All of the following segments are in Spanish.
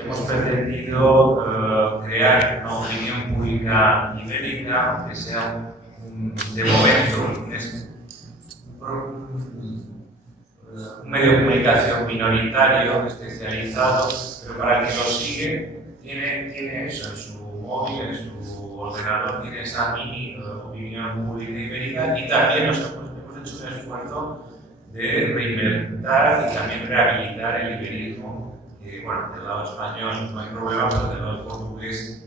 hemos pretendido crear una opinión pública ibérica que sea, de momento, un medio de comunicación minoritario, especializado, pero para el que lo sigue, tiene eso en su móvil, en su ordenador, tiene esa mini opinión pública ibérica, y también hemos hecho un esfuerzo de reinventar y también rehabilitar el iberismo, que bueno, del lado español no hay problema, pero del lado portugués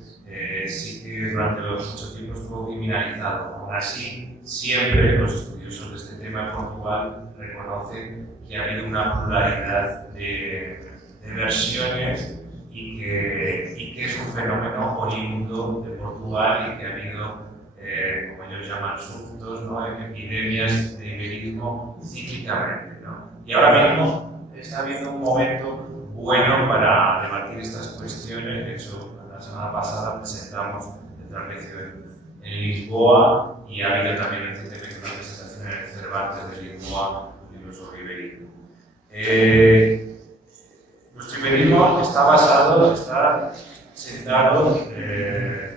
sí que durante mucho tiempo estuvo criminalizado. Aún así, siempre los estudiosos de este tema en Portugal reconocen que ha habido una pluralidad de versiones y que es un fenómeno oriundo de Portugal y que ha habido, como ellos llaman, sustos, ¿no? Epidemias de iberismo cíclicamente, ¿no? Y ahora mismo está habiendo un momento bueno para debatir estas cuestiones. De hecho, la semana pasada presentamos el trapecio en Lisboa y ha habido también recientemente una presentación en el Cervantes de Lisboa, un libro sobre iberismo. Nuestro iberismo está sentado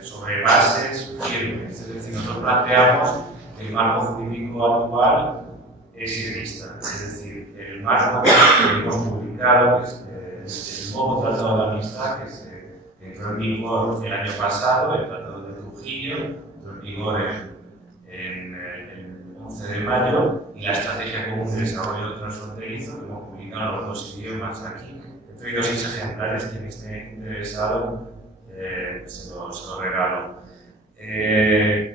sobre bases firmes, es decir, nosotros planteamos que el marco jurídico actual es iberista, es decir, el marco que hemos publicado, que es el nuevo Tratado de Amistad, que se entró en vigor el año pasado, el Tratado de Trujillo, entró en vigor en el 11 de mayo, y la Estrategia Común de Desarrollo Transfronterizo, que hemos publicado en los dos idiomas aquí. He traído 6 ejemplares, quien esté interesado se lo regalo.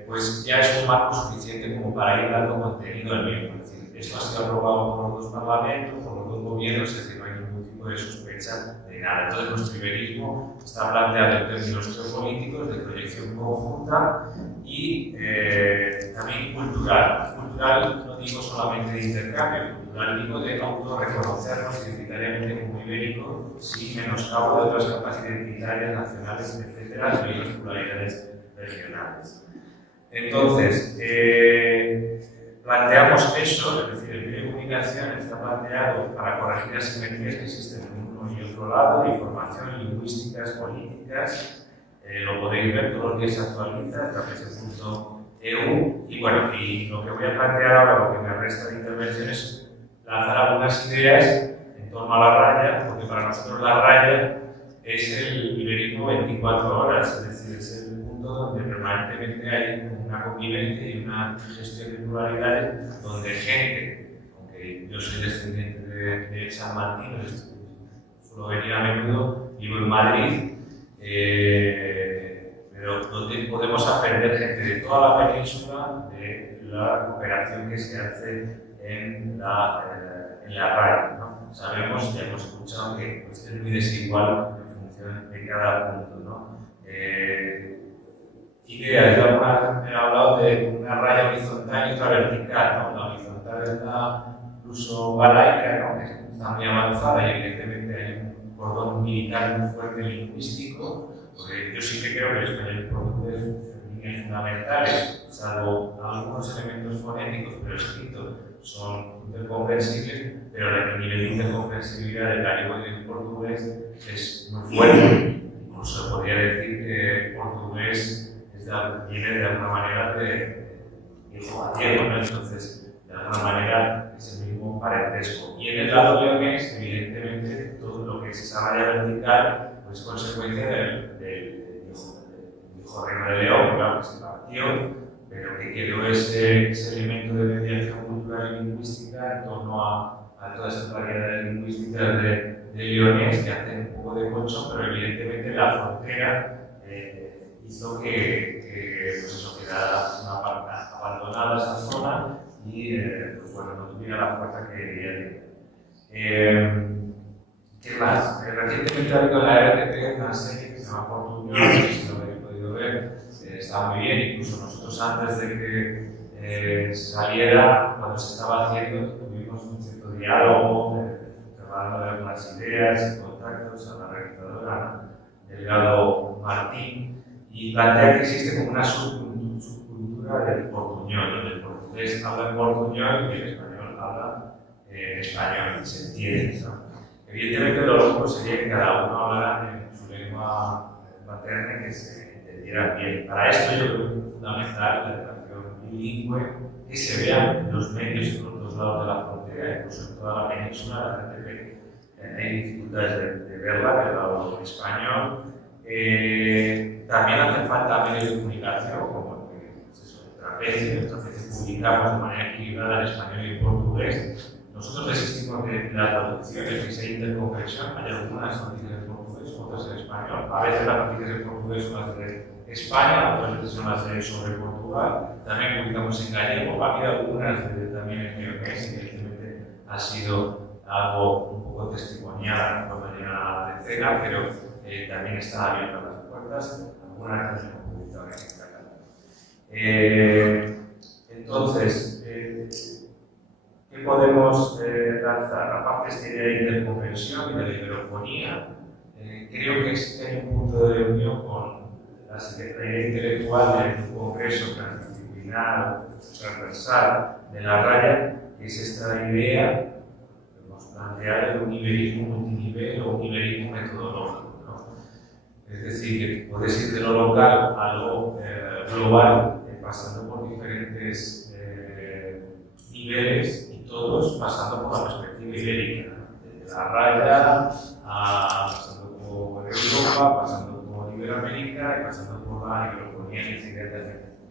Pues ya es un marco suficiente como para ir dando contenido al mismo. Es decir, esto ha sido aprobado por los dos parlamentos, por los dos gobiernos, es decir, no hay ningún tipo de sospecha de nada. Entonces, nuestro iberismo está planteado en términos geopolíticos, de proyección conjunta y también cultural. Cultural no digo solamente de intercambio, cultural digo de autorreconocernos identitariamente como ibérico, sin menoscabo de otras capas identitarias, nacionales, etcétera, y las pluralidades regionales. Entonces, planteamos eso, es decir, el medio de comunicación está planteado para corregir asimetrías que existen en uno y otro lado, de información, lingüísticas, políticas. Lo podéis ver, todos los días se actualiza, trapecio.eu. Y bueno, y lo que voy a plantear ahora, lo que me resta de intervención, es lanzar algunas ideas en torno a la raya, porque para nosotros la raya es el iberismo 24 horas, es decir, es el punto donde permanentemente hay una convivencia y una gestión de pluralidades, donde gente, aunque yo soy descendiente de San Martín, suelo venir a menudo, vivo en Madrid, pero donde podemos aprender gente de toda la península de la cooperación que se hace en la RAI, ¿no? Sabemos, ya hemos escuchado que pues, es muy desigual en función de cada punto, ¿no? Ideas, ya he hablado de una raya horizontal y otra vertical, ¿no? La horizontal es la luso-galaica, ¿no? Que está muy avanzada y evidentemente hay un cordón militar muy fuerte lingüístico, porque yo sí que creo que el español y el portugués son líneas fundamentales, salvo algunos elementos fonéticos, pero escritos son intercomprensibles, pero el nivel de intercomprensibilidad del gallego y del portugués es muy fuerte. Incluso podría decir que el portugués viene de alguna manera de gallego, ¿no? Entonces, de alguna manera es el mismo parentesco. Y en el lado leonés, evidentemente, todo lo que es esa raya vertical pues, es consecuencia del viejo reino de León, claro, que se partió, pero que quedó ese elemento de mediación cultural y lingüística en torno a todas esas variedades lingüísticas de leonés que hacen un poco de colchón, pero evidentemente la frontera hizo que pues eso, quedara abandonada esa zona y pues bueno, no tuviera la fuerza que debería tener. ¿Qué más? Recientemente ha habido en la RTP una serie que se llama Portuñol, si lo habéis podido ver, está muy bien, incluso nosotros antes de que saliera, cuando se estaba haciendo, tuvimos un cierto diálogo, tratando de algunas ideas y contactos a la realizadora, Ana Delgado Martín, y plantea que existe como una subcultura del portuñol, donde el portugués habla en portuñol y el español habla en español, y se entiende, ¿no? Evidentemente lo lógico sería que cada uno hablara en idioma materno que se entendiera bien. Para esto yo creo que es fundamental la educación bilingüe, que se vea en los medios en los dos lados de la frontera, incluso en toda la península, la gente ve, hay dificultades de verla del lado español. También hace falta medios de comunicación, como nuestra vez publicamos de manera equilibrada en español y en portugués. Nosotros desistimos de las traducciones, de esa intercomprensión. Hay algunas noticias en portugués, otras en español. A veces las noticias en portugués son las de España, otras veces son las de sobre Portugal. También publicamos en gallego. Ha habido algunas también en neonés, que evidentemente ha sido algo un poco testimonial cuando llegan a la decena, pero también están abiertas las puertas. Algunas que nos hemos publicado en esta casa. Entonces, ¿qué podemos lanzar? Aparte de esta idea de intercomprensión y de la iberofonía, creo que hay un punto de unión con la idea intelectual del congreso transdisciplinar, transversal de la raya, que es esta idea que hemos planteado de un iberismo multinivel o un iberismo metodológico, ¿no? Es decir, que puedes ir de lo local a lo global, pasando por diferentes niveles y todos pasando por la perspectiva ibérica, desde la raya, pasando por Europa, pasando por Iberoamérica y pasando por la iberofonía que se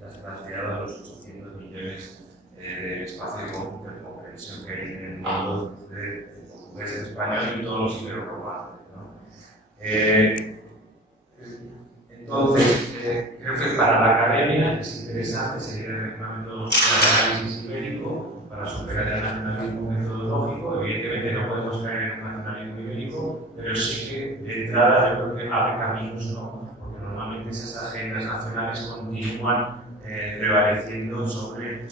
has planteado a los 800 millones de espacio de comprensión que hay en el mundo de portugués, español y todos los iberoromanos, ¿no? Entonces, creo que para la academia es interesante seguir el reglamento de análisis ibérico para superar el nacionalismo metodológico. Evidentemente no podemos caer en un nacionalismo ibérico, pero sí que de entrada yo creo que abre caminos, ¿no? Porque normalmente esas agendas nacionales continúan prevaleciendo sobre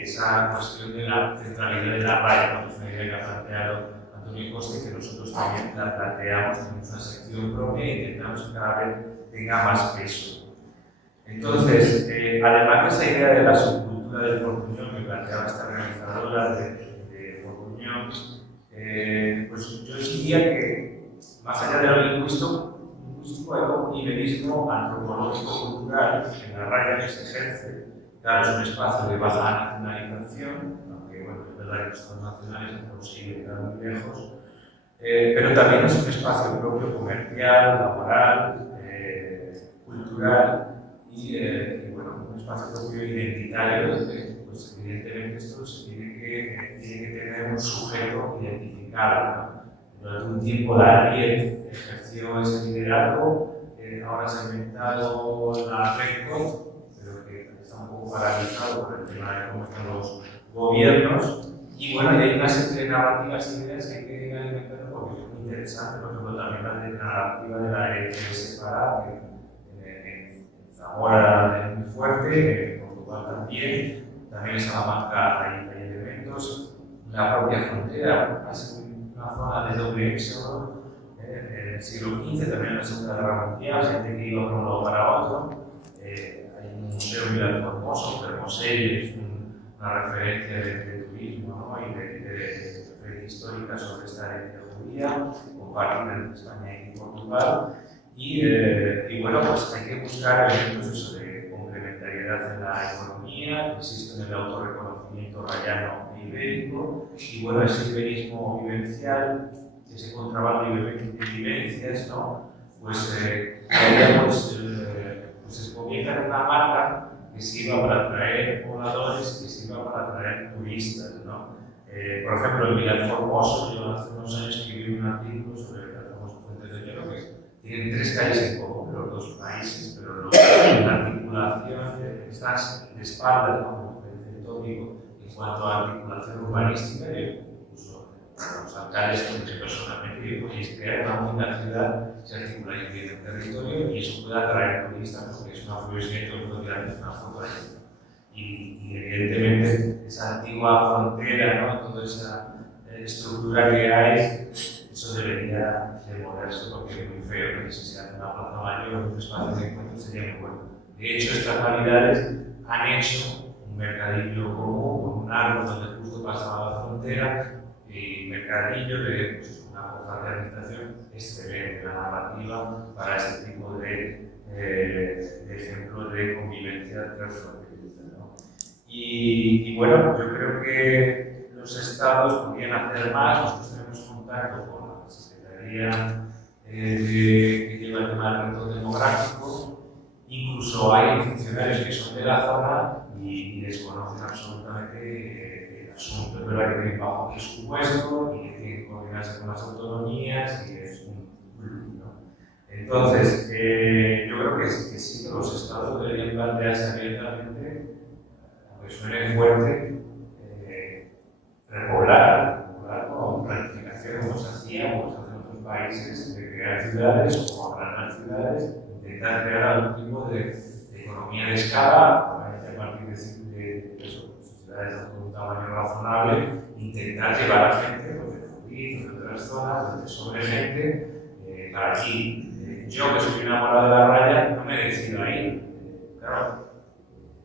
esa cuestión de la centralidad de la raya, que es una idea que ha planteado Antonio Costa, que nosotros también la planteamos, tenemos una sección propia e intentamos que cada vez tenga más peso. Entonces, además de esa idea de la subcultura del portuñol que planteaba esta organizadora de Portuñol, pues yo diría que, más allá de lo lingüístico, hay un iberismo antropológico-cultural en la raya que se ejerce. Claro, es un espacio de baja nacionalización, aunque bueno, es verdad que estos nacionales han conseguido llegar muy lejos, pero también es un espacio propio comercial, laboral, cultural y bueno, un espacio propio identitario donde pues, evidentemente esto se tiene que tener un sujeto identificado, ¿no? Durante un tiempo Daniel ejerció ese liderazgo, ahora se ha inventado la RECO, pero que está un poco paralizado por el tema de cómo están los gobiernos. Y bueno, hay una serie de narrativas y ideas que hay que ir alimentando porque es muy interesante. Por ejemplo, también la narrativa de la ETS Farad, que en Zamora es muy fuerte, en Portugal también en Salamanca hay elementos. La propia frontera hace una zona de doble éxodo. En el siglo XV, también en la Segunda Guerra Mundial, gente que iba de un lado para otro. Hay un museo muy famoso, Fermoselle, que es una referencia de turismo, ¿no? Y de referencia histórica sobre esta herencia judía, compartida entre España y Portugal. Y bueno, pues hay que buscar elementos de complementariedad en la economía, insisto en el autorreconocimiento rayano e ibérico, y bueno, ese iberismo vivencial, ese contrabando de vivencias, ¿no? Pues se convierte en una marca que sirva para atraer pobladores, que sirva para atraer turistas, ¿no? Por ejemplo, en Vilar Formoso, yo hace unos años escribí un artículo sobre las famosas fuentes de hielo, que tienen tres calles en común, los dos países, pero la articulación están de espaldas, ¿no? Del tópico en cuanto a articulación urbanística, incluso los alcaldes que dije personalmente, que podéis crear una única ciudad, se articula bien el territorio y eso puede atraer turistas, porque es una curiosidad que todo el mundo quiere hacer una foto ahí. Y evidentemente esa antigua frontera, ¿no? Toda esa estructura que hay, eso debería demolerse porque es muy feo, ¿no? Si se hace una plaza mayor, un espacio de encuentro sería muy bueno. De hecho, estas navidades han hecho un mercadillo común con un árbol donde justo pasaba la frontera y mercadillo de pues, una confraternización excelente, la narrativa para este tipo de ejemplos de convivencia transfronteriza, ¿no? Y bueno, yo creo que los estados podrían hacer más. Nosotros tenemos contacto con la Secretaría que lleva el tema del reto demográfico. Incluso hay funcionarios que son de la zona y desconocen absolutamente el asunto. Es verdad que tienen bajo presupuesto y que tienen que coordinarse con las autonomías y es un plus, ¿no? Entonces, yo creo que sí que los estados deberían plantearse abiertamente, aunque suene fuerte, repoblar con planificación, como se hacía, como se hace en otros países, de crear ciudades o agrandar ciudades, intentar crear algún tipo de economía de escala, a partir de ciudades de un tamaño razonable, intentar llevar a gente de Madrid, de otras zonas, donde sobre gente, para aquí. Yo, que soy enamorado de la raya, no me decido a ir. Claro,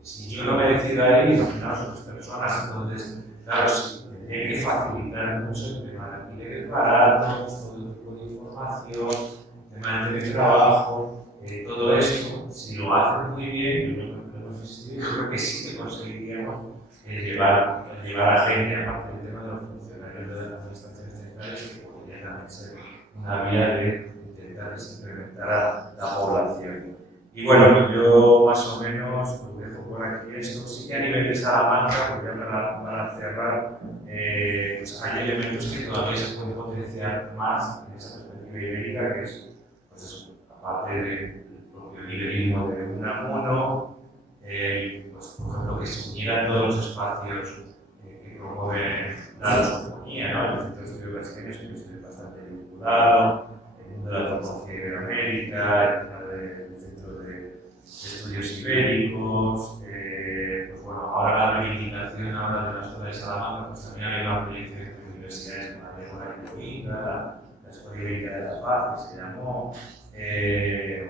si yo no me decido a ir, imaginaos otras personas, entonces, claro, tendría que facilitar mucho el tema de alquileres baratos, todo tipo de información, el tema del teletrabajo, todo esto, si lo hacen muy bien, yo creo que sí que conseguiríamos llevar a gente, aparte del tema de los funcionarios de las administraciones centrales, que podría también ser una vía de intentar incrementar la población. Y bueno, yo más o menos pues dejo por aquí esto. Sí que a nivel de Salamanca, porque ya para cerrar, pues hay elementos que todavía se pueden potenciar más en esa perspectiva ibérica, que es, pues eso, aparte del propio iberismo de Unamuno, pues por ejemplo, que se unieran todos los espacios que promueven la lusofonía, ¿no? El Centro de Estudios Brasileños, que yo estoy bastante vinculado, el mundo de la antropología iberoamérica, el Centro de Estudios Ibéricos, pues bueno, ahora la reivindicación ahora de la Escuela de Salamanca, pues también hay una proyección de universidades como la de Mola y Coimbra, la Escuela Ibérica de las Paz, que se llamó,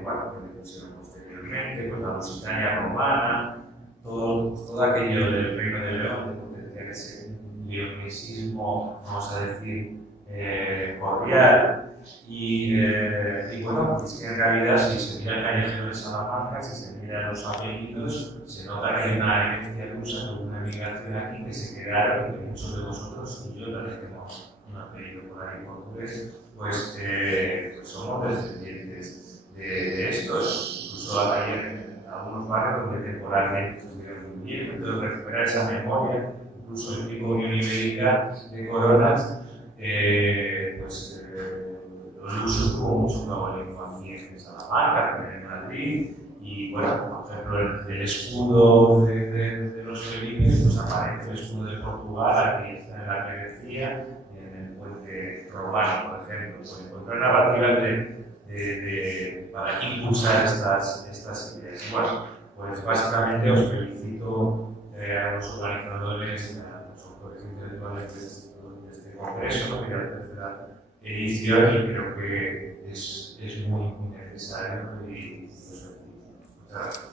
bueno, que me pusieron posteriormente, pues la Lusitania Romana, todo aquello del Reino de León, de potenciar ese leonesismo, vamos a decir, cordial. Y bueno, es que en realidad si se mira el callejero de Salamanca, si se mira los apellidos, se nota que hay una herencia rusa, una migración aquí que se quedaron, que muchos de vosotros y yo también tenemos un apellido por ahí portugués, pues somos descendientes de estos. Incluso hay en algunos barrios donde temporalmente estuvieron viviendo, entonces recuperar esa memoria, incluso el tipo Unión Ibérica de Coronas, pues los usos tuvo mucho protagonismo aquí en Salamanca, también en Madrid, y bueno, por ejemplo, el escudo de los Felipes, pues aparece el escudo de Portugal, aquí está en la que decía, en el puente romano, por ejemplo, pues encontrar narrativas para impulsar estas ideas. Bueno, pues básicamente os felicito a los organizadores, a los autores intelectuales de este congreso, que es la tercera edición, y creo que es muy necesario y pues, muchas gracias.